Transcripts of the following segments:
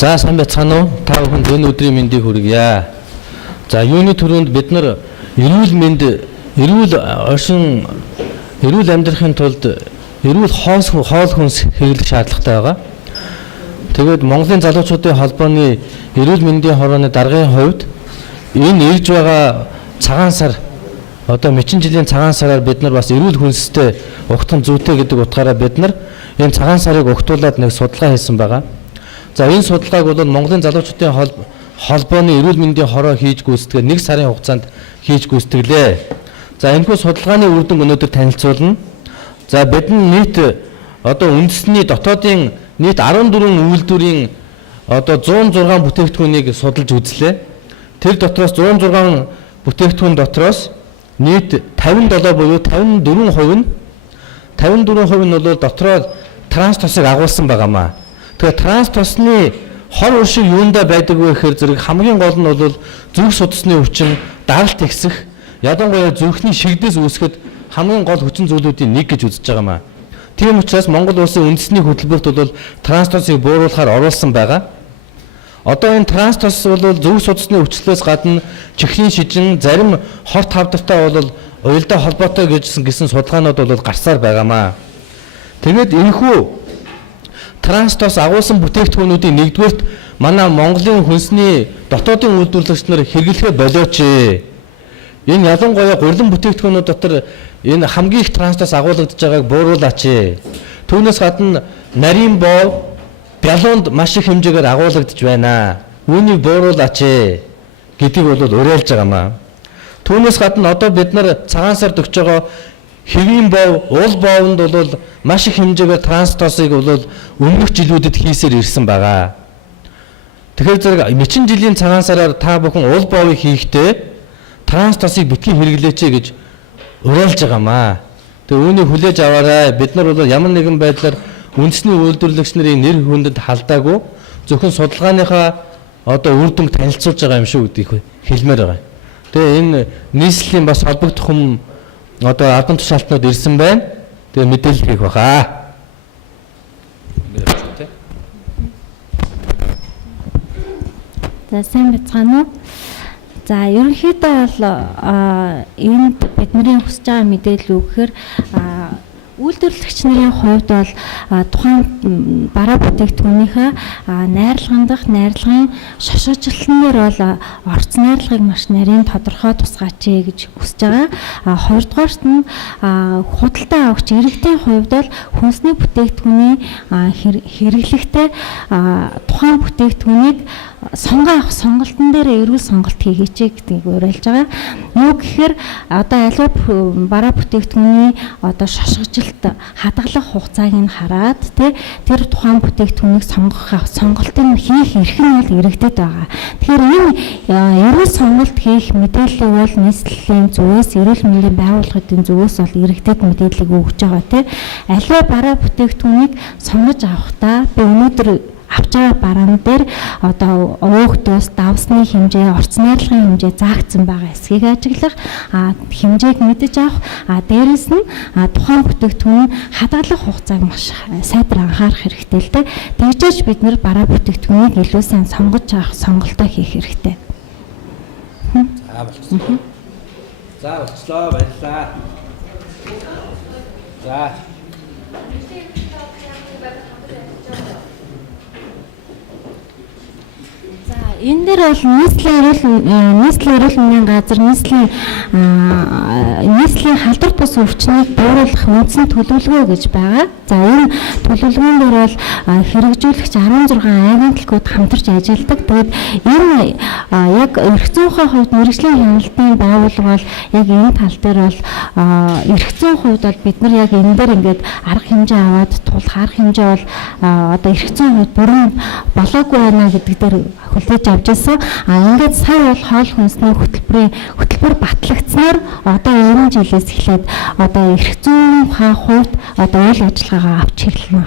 За сайн байцгаана уу? Та бүхэнд энэ өдрийн мэндийг хүргье. За юуны төрөнд бид нар эрүүл мэнд, эрүүл оршин, эрүүл амьдрахын тулд эрүүл хоол хүнс хэрэглэх шаардлагатай байгаа. Тэгээд Монголын залуучуудын холбооны эрүүл мэндийн хорооны даргын хувьд энэ ирж байгаа цагаан сар, одоо мэчин жилийн цагаан сараар бид нар бас эрүүл хүнстэй угтах зүйтэй гэдэг утгаараа бид нар энэ цагаан сарыг угтуулад нэг судалгаа хийсэн байгаа. За энэ судалгааг бол Монголын залуучуудын холбооны эрүүл мэндийн хороо хийж гүйцэтгээд 1 сарын хугацаанд хийж гүйцэтгэлээ. За энэхүү судалгааны үр дүн өнөөдөр танилцуулна. За бидний нийт одоо үндэсний дотоодын нийт 14 үйлдвэрийн одоо 106 бүтээгдэхүүнийг судалж үзлээ. Тэр дотроос 106 бүтээгдэхүүн дотроос нийт 57 буюу 54% нь бол дотроо транс тосыг агуулсан байгаамаа. Тэгэхээр транс тосны хор уршиг юундаа байдаг вэ гэхээр зэрэг хамгийн гол нь бол зүрх судасны өвчин, даралт ихсэх, ядангуяа зүрхний шигдээс үүсгэхэд хамгийн гол хүчин зүйлүүдийн нэг гэж үзэж байгаамаа. Тийм учраас Монгол улсын үндэсний хөтөлбөрт бол транс тосыг бууруулахаар оруулсан байгаа. Одоо энэ транс тос бол зүрх судасны өвчлөлөөс гадна чихрийн шижин, зарим хорт хавдартай бол уялдаа холбоотой гэсэн судалгаанууд бол гарсаар байгаамаа. Тэгээд энэхүү транс тос агуулсан бүтээгдэхүүнүүдийн нэгдүгээрт манай Монголын хүнсний дотоодын үйлдвэрлэгч нар хэрэглэхээ болооч. Энэ ялангуяа гурилан бүтээгдэхүүнүүд дотор энэ хамгийн их транс тос агуулгадж байгааг бууруулаач. Түүнээс гадна нарийн боо, бялуунд маш их хэмжээгээр агуулгадж байна. Үүнийг бууруулаач гэдгийг бол уриалж байгаамаа. Түүнээс гадна одоо бид нар цагаан сард өгч байгаа хэвийн бов, уул боовнд бол маш их хэмжээгээр транс тосыг бол өмнөх жилүүдэд хийсээр ирсэн байгаа. Тэгэхээр зэрэг мэчин жилийн цагаан сараар та бүхэн уул боовыг хийхдээ транс тосыг битгий хэрэглээч гэж уриалж байгаамаа. Тэгээ үүнийг хүлээж аваарай. Бид нар бол ямар нэгэн байдлаар үндэсний үйлдвэрлэгч нарын нэр хүндэд халдаагүй зөвхөн судалгааныхаа одоо үр дүнг танилцуулж байгаа юм шүү гэдгийг хэлмээр байгаа. Тэгээ энэ нийслэлийн бас холбогдох хүм одоо албан тушаалтнууд ирсэн байна. Тэгээ мэдээлэл хийх баха. За сайн байцгаана уу? За ерөнхийдөө бол энд бидний хүсэж байгаа мэдээлэл үг гэхээр үйлдвэрлэгч нарын хувьд бол тухайн бараа бүтээгдэхүүнийхээ найрлагын шошгожилтнээр бол орц найрлагыг маш нарийн тодорхой тусгаач гэж хүсэж байгаа. Хоёрдугаарт нь худалдаа авагч иргэдийн хувьд бол хүнсний бүтээгдэхүүний хэрэглэхдээ тухайн бүтээгдэхүүнийг сонгоо авах сонголтын дээр эрүүл сонголт хийгээч гэдгийг уриалж байгаа. Юу гэхээр одоо аливаа бараа бүтээгдэхүүний одоо шошгожилт хадгалах хугацааг нь хараад тэр тухайн бүтээгдэхүүнийг сонгох сонголтыг хийх эрх нь бол иргэдэд байгаа. Тэгэхээр энэ эрүүл сонголт хийх мэдээллийг бол нийслэлийн зүгээс, эрүүл мэндийн байгууллагын зүгээс бол иргэдэд мэдээллийг өгж байгаа. Аливаа бараа бүтээгдэхүүнийг сонгож авахдаа би өнөөдөр авч байгаа бараан дээр одоо уугдус, давсны хэмжээ, орц найрлагын хэмжээ заагдсан байгаа эсхийг ажиглах, хэмжээг мэдэж авах, дээрэс нь тухайн бүтээгдэхүүн хадгалах хугацааг маш сайдар анхаарах хэрэгтэй л дээ. Тэгжээж бид нэр бараа бүтээгдэхүүнийг илүү сайн сонгож авах сонголтоо хийх хэрэгтэй. За болцлоо, баярлалаа. За энэ дээр бол нийслэлийн эрүүл мэндийн газар нийслэлийн халдвар бус өвчнийг бууруулах үндсэн төлөвлөгөө гэж байгаа. За энэ төлөвлөгөөн дээр бол хэрэгжүүлэгч 16 агентлагууд хамтарч ажилладаг. Тэгээд энэ яг эрх зүйнхээ хувьд мэргэжлийн хяналтын байгууллага бол яг энэ тал дээр бол эрх зүйн хувьд бол бид нар яг энэ дээр ингээд арга хэмжээ аваад тулах арга хэмжээ бол одоо эрх зүйн хувьд бүрэн болоогүй байна гэдэг дээр хүлээж авч ирсэн. Ингээд сая бол хоол хүнсний хөтөлбөр батлагдсанаар одоо энэ жилээс эхлээд одоо эрх зүйн хувьд одоо үйл ажиллагаагаа авч эхэлнэ.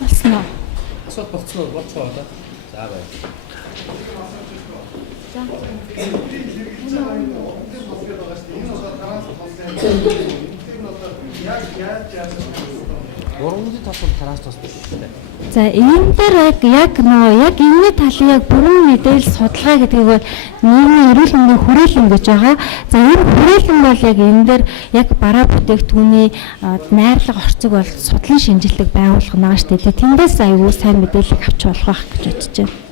Болсноо. асуулт болцсон уу? Болцоо одоо. За баяр. За. Гурван талд тараас тусдаг. За энэ дээр яг энэний талын яг бүрэн мэдээлэл судалгаа гэдгийг бол нийгмийн эрүүл мэндийн хүрээлэн гэж байгаа. За энэ хүрээлэн бол яг энэ дээр яг бараа бүтээгдэхүүний найрлага орцыг бол судлан шинжилдэг байгууллага байгаа шүү дээ. Тэндээс аюул сайн мэдээлэл авч болох байх гэж бодож байна.